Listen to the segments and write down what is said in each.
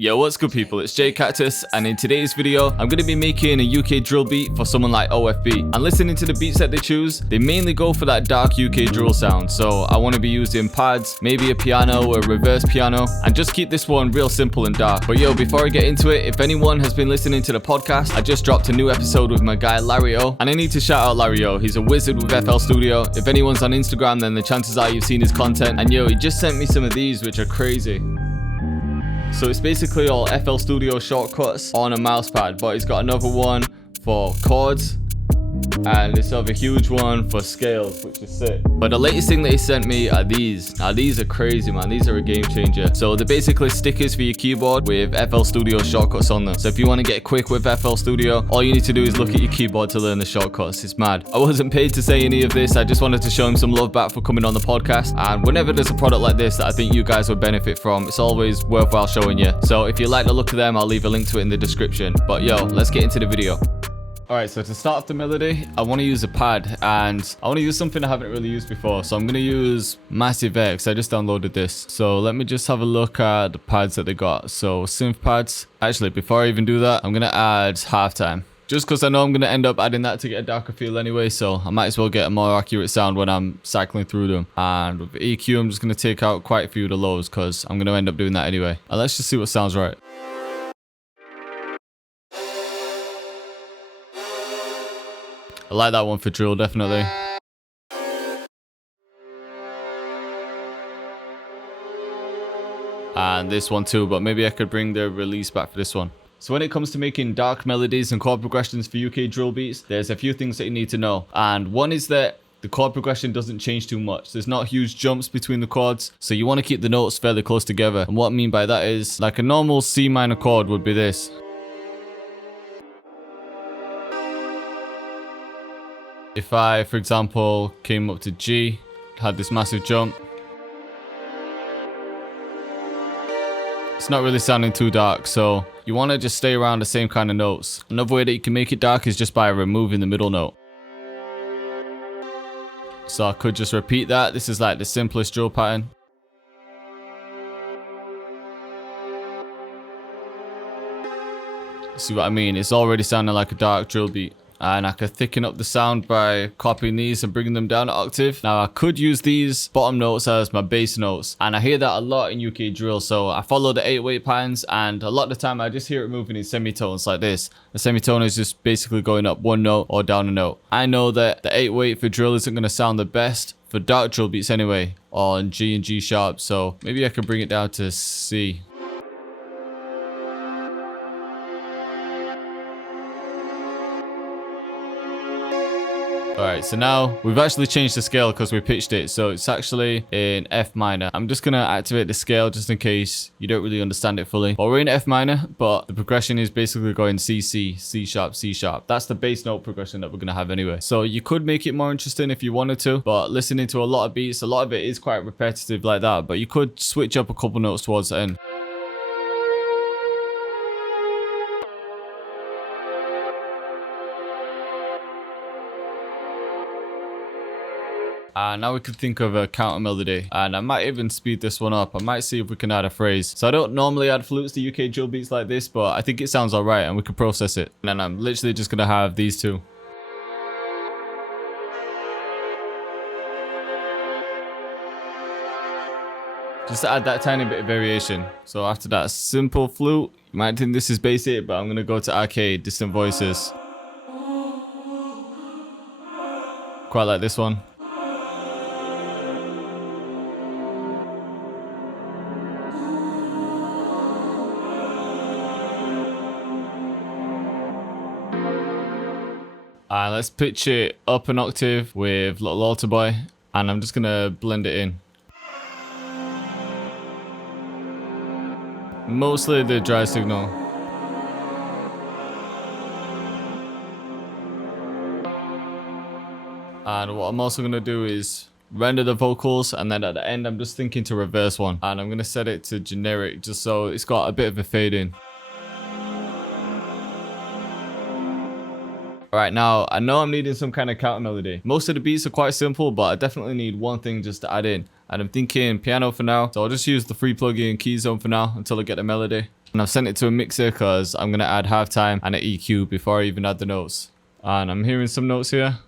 Yo, what's good people, it's Cactus, and in today's video I'm going to be making a UK drill beat for someone like OFB. And listening to the beats that they choose, they mainly go for that dark UK drill sound, so I want to be using pads, maybe a piano or a reverse piano, and just keep this one real simple and dark. But yo, before I get into it, if anyone has been listening to the podcast, I just dropped a new episode with my guy Larry O, and I need to shout out Larry O. He's a wizard with FL Studio. If anyone's on Instagram, then the chances are you've seen his content, and yo, he just sent me some of these which are crazy. So it's basically all FL Studio shortcuts on a mouse pad, but he's got another one for chords and this other huge one for scales, which is sick. But the latest thing that he sent me are these. Now these are crazy, man. These are a game changer. So they're basically stickers for your keyboard with FL Studio shortcuts on them. So if you want to get quick with FL Studio, all you need to do is look at your keyboard to learn the shortcuts. It's mad. I wasn't paid to say any of this. I just wanted to show him some love back for coming on the podcast. And whenever there's a product like this that I think you guys would benefit from, it's always worthwhile showing you. So if you like the look of them, I'll leave a link to it in the description. But yo, let's get into the video. Alright, so to start off the melody, I want to use a pad, and I want to use something I haven't really used before. So I'm going to use Massive X. I just downloaded this. So let me just have a look at the pads that they got. So Synth Pads. Actually, before I even do that, I'm going to add halftime. Just because I know I'm going to end up adding that to get a darker feel anyway, so I might as well get a more accurate sound when I'm cycling through them. And with EQ, I'm just going to take out quite a few of the lows because I'm going to end up doing that anyway. And let's just see what sounds right. I like that one for drill, definitely. And this one too, but maybe I could bring the release back for this one. So when it comes to making dark melodies and chord progressions for UK drill beats, there's a few things that you need to know. And one is that the chord progression doesn't change too much. There's not huge jumps between the chords, so you want to keep the notes fairly close together. And what I mean by that is, like a normal C minor chord would be this. If I, for example, came up to G, had this massive jump, it's not really sounding too dark, so you want to just stay around the same kind of notes. Another way that you can make it dark is just by removing the middle note. So I could just repeat that. This is like the simplest drill pattern. See what I mean? It's already sounding like a dark drill beat. And I could thicken up the sound by copying these and bringing them down an octave. Now I could use these bottom notes as my bass notes, and I hear that a lot in UK drill, so I follow the 8/8 patterns, and a lot of the time I just hear it moving in semitones like this. The semitone is just basically going up one note or down a note. I know that the 8/8 for drill isn't going to sound the best for dark drill beats anyway, on G and G sharp, so maybe I could bring it down to C. Alright, so now we've actually changed the scale because we pitched it, so it's actually in F minor. I'm just going to activate the scale just in case you don't really understand it fully. But we're in F minor, but the progression is basically going C, C, C sharp, C sharp. That's the bass note progression that we're going to have anyway. So you could make it more interesting if you wanted to, but listening to a lot of beats, a lot of it is quite repetitive like that, but you could switch up a couple notes towards the end. Now we could think of a counter melody, and I might even speed this one up. I might see if we can add a phrase. So I don't normally add flutes to UK drill beats like this, but I think it sounds alright and we could process it. And then I'm literally just going to have these two. Just to add that tiny bit of variation. So after that simple flute, you might think this is basic, but I'm going to go to arcade, distant voices. Quite like this one. And let's pitch it up an octave with Little Altar Boy, and I'm just gonna blend it in. Mostly the dry signal. And what I'm also gonna do is render the vocals, and then at the end I'm just thinking to reverse one, and I'm gonna set it to generic just so it's got a bit of a fade in. Alright, now I know I'm needing some kind of counter melody. Most of the beats are quite simple, but I definitely need one thing just to add in. And I'm thinking piano for now, so I'll just use the free plugin Keyzone for now until I get the melody. And I've sent it to a mixer because I'm going to add halftime and an EQ before I even add the notes. And I'm hearing some notes here.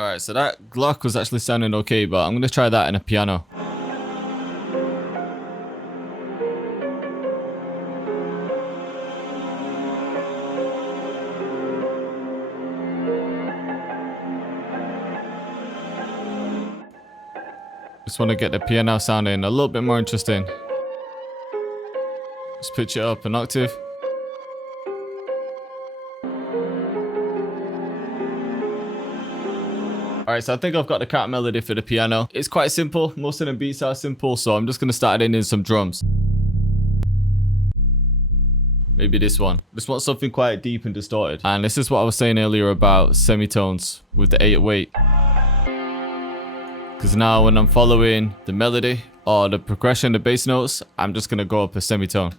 Alright, so that Glock was actually sounding okay, but I'm going to try that in a piano. Just want to get the piano sounding a little bit more interesting. Let's pitch it up an octave. Alright, so I think I've got the cat melody for the piano. It's quite simple. Most of the beats are simple, so I'm just going to start adding in some drums. Maybe this one. Just want something quite deep and distorted. And this is what I was saying earlier about semitones with the 808. Because now when I'm following the melody or the progression, the bass notes, I'm just going to go up a semitone.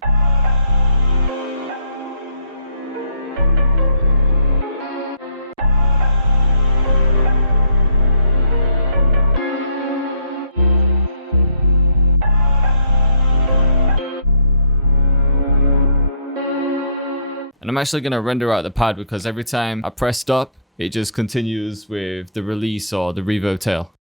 And I'm actually going to render out the pad because every time I press stop, it just continues with the release or the reverb tail.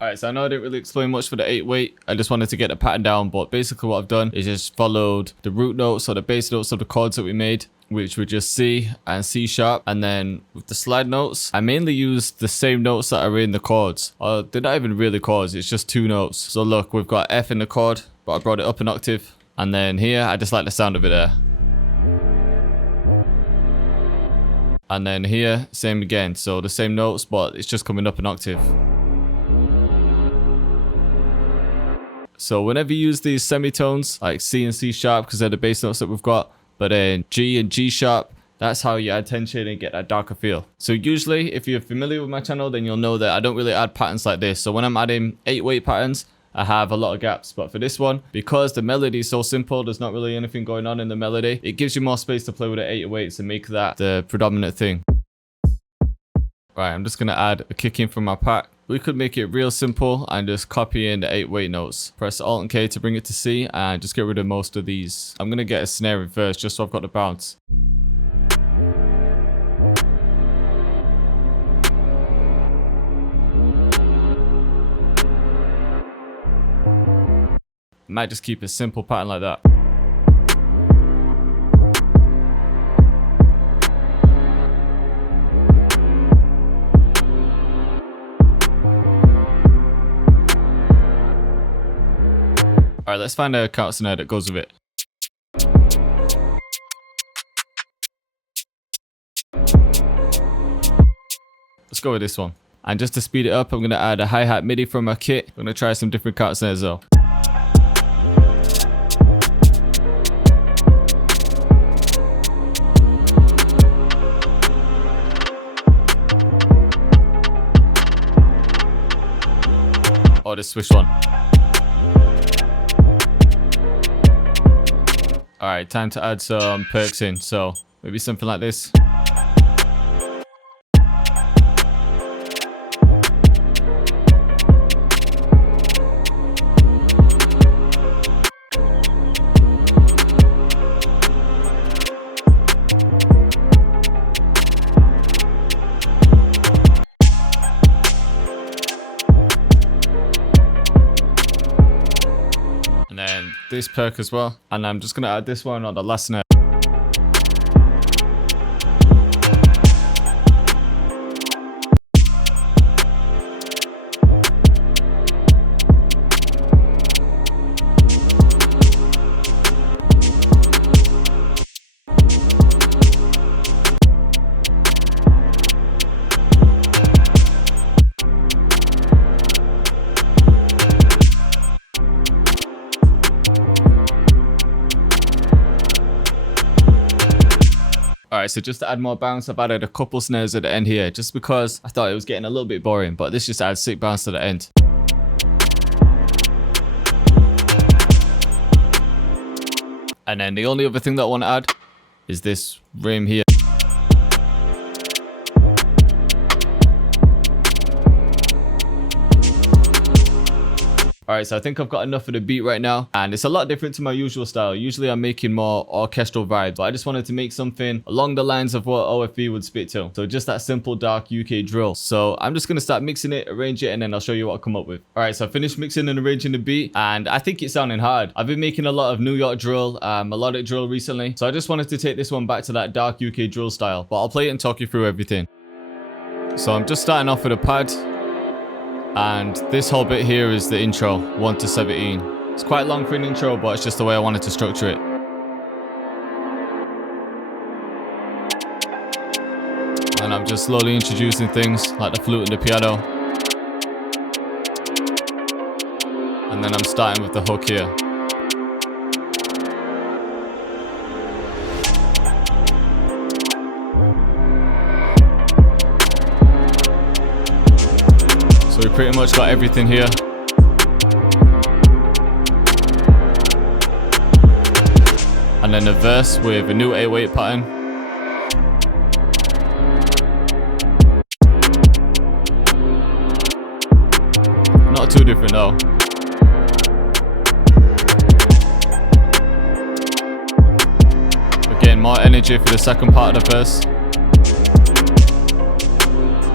Alright, so I know I didn't really explain much for the 808. I just wanted to get the pattern down, but basically what I've done is just followed the root notes or the bass notes of the chords that we made, which were just C and C sharp. And then with the slide notes, I mainly used the same notes that are in the chords. They're not even really chords, it's just two notes. So look, we've got F in the chord, but I brought it up an octave. And then here, I just like the sound of it there. And then here, same again. So the same notes, but it's just coming up an octave. So whenever you use these semitones, like C and C sharp, because they're the bass notes that we've got, but then G and G sharp, that's how you add tension and get that darker feel. So usually, if you're familiar with my channel, then you'll know that I don't really add patterns like this. So when I'm adding 808 patterns, I have a lot of gaps. But for this one, because the melody is so simple, there's not really anything going on in the melody, it gives you more space to play with the 808s and make that the predominant thing. Right, I'm just going to add a kick in from my pack. We could make it real simple and just copy in the 808 notes. Press Alt and K to bring it to C and just get rid of most of these. I'm going to get a snare in first just so I've got the bounce. Might just keep a simple pattern like that. Alright, let's find a counter snare that goes with it. Let's go with this one. And just to speed it up, I'm going to add a hi-hat MIDI from my kit. I'm going to try some different counter snares though. Oh, this swish one. Alright, time to add some perks in. So maybe something like this. this perk as well. And I'm just gonna add this one on the last snare. Alright, so just to add more bounce, I've added a couple snares at the end here, just because I thought it was getting a little bit boring, but this just adds sick bounce to the end. And then the only other thing that I want to add is this rim here. Alright, so I think I've got enough of the beat right now, and it's a lot different to my usual style. Usually I'm making more orchestral vibes, but I just wanted to make something along the lines of what OFB would spit to. So just that simple dark UK drill. So I'm just going to start mixing it, arrange it, and then I'll show you what I come up with. Alright, so I finished mixing and arranging the beat, and I think it's sounding hard. I've been making a lot of New York drill, melodic drill recently, so I just wanted to take this one back to that dark UK drill style, but I'll play it and talk you through everything. So I'm just starting off with a pad. And this whole bit here is the intro, 1 to 17. It's quite long for an intro, but it's just the way I wanted to structure it. And I'm just slowly introducing things like the flute and the piano. And then I'm starting with the hook here. So we pretty much got everything here. And then a verse with a new 8/8 pattern. Not too different though. Again, more energy for the second part of the verse.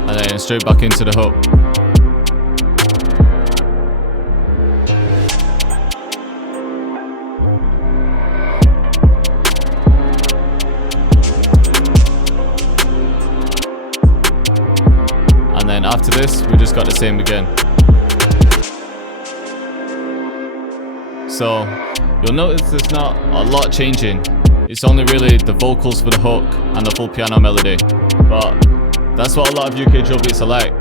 And then straight back into the hook. And then after this, we just got the same again. So you'll notice there's not a lot changing. It's only really the vocals for the hook and the full piano melody. But that's what a lot of UK drill beats are like.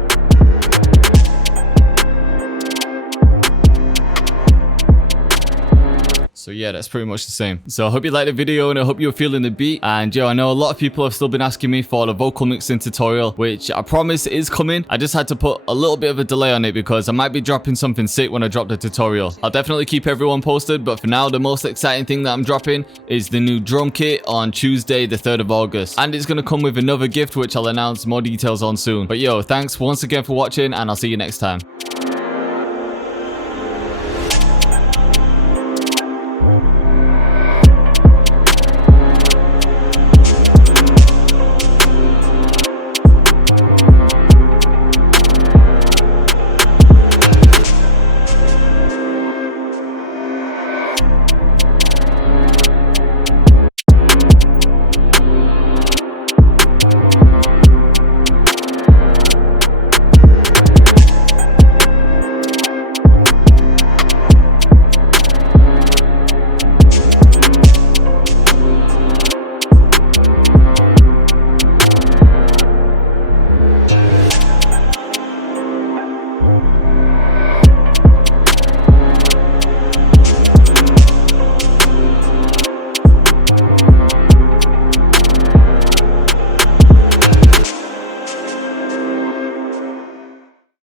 So yeah, that's pretty much the same. So I hope you liked the video and I hope you're feeling the beat. And yo, I know a lot of people have still been asking me for the vocal mixing tutorial, which I promise is coming. I just had to put a little bit of a delay on it because I might be dropping something sick when I drop the tutorial. I'll definitely keep everyone posted, but for now, the most exciting thing that I'm dropping is the new drum kit on Tuesday, the 3rd of August. And it's gonna come with another gift, which I'll announce more details on soon. But yo, thanks once again for watching and I'll see you next time.